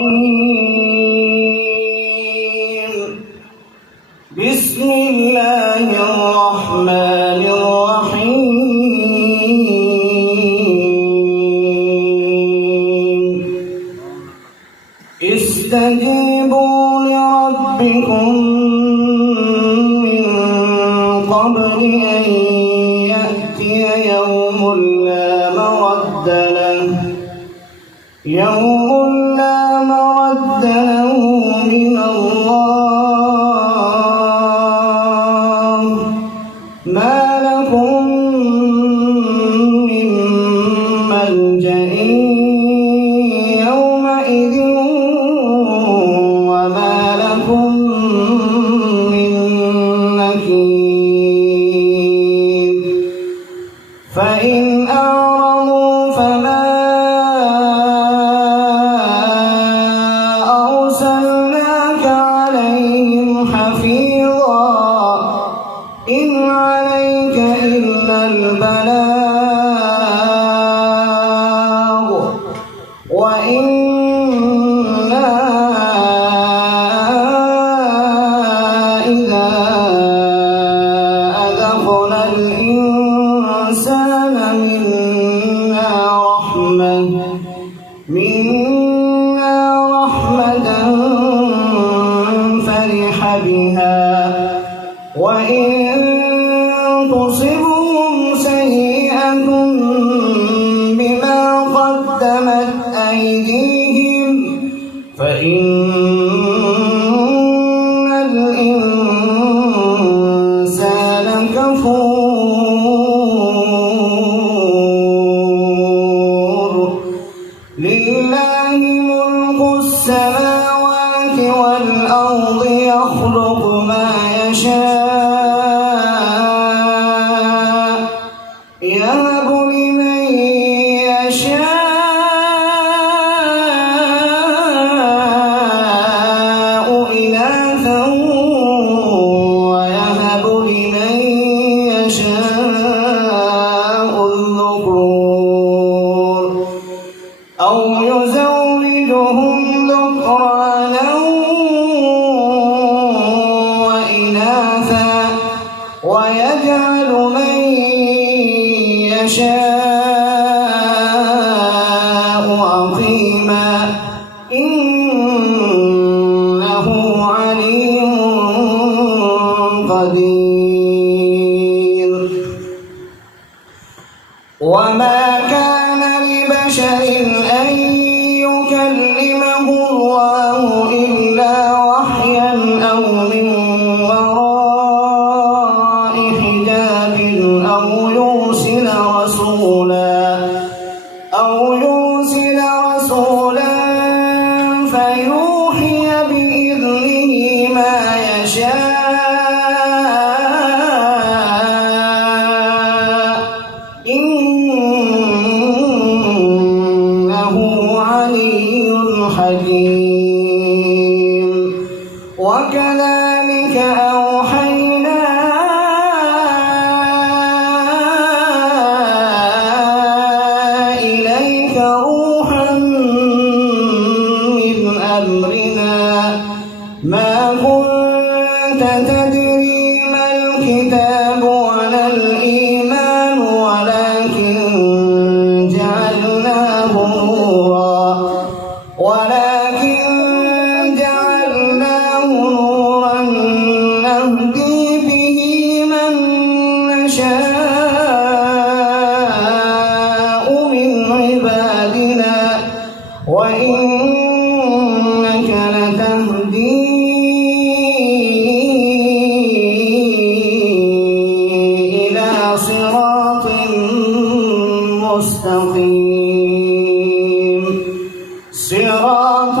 الرجيم. بسم الله الرحمن الرحيم. استجيبوا لربكم من قبل أن يأتي يوم لا مرد له من الله ما لكم من ملجأ يومئذ وما لكم من نكير. فإن أعرضوا فما أرسلناك عليهم حفيظا إن عليك إلا البلاغ وإنا إذا أذقنا الإنسان منا رحمة فرح بها وإن تصبهم سيئة بما قدمت أيديهم فإن الإنسان كفور. لله ملك السماوات والأرض يخلق ما يشاء يهب لمن يشاء إناثا ويهب لمن يشاء الذكور أو يزوجهم ذكرانا وإناثا ويجعل من يشاء عقيما إنه عليم قدير. وما كان لبشر أن يكلمه الله إلا وحيا أو من وراء حجاب أو يرسل رسولا فيوحي بإذنه ما يشاء إنه علي حكيم. وكذلك أوحينا إليك روحا من أمرنا ما كنت تدري ما الكتاب ولا الإيمان ولكن جعلناه نورا نهدي به من نشاء من عبادنا وإنك لتهدي إلى صراط مستقيم صراط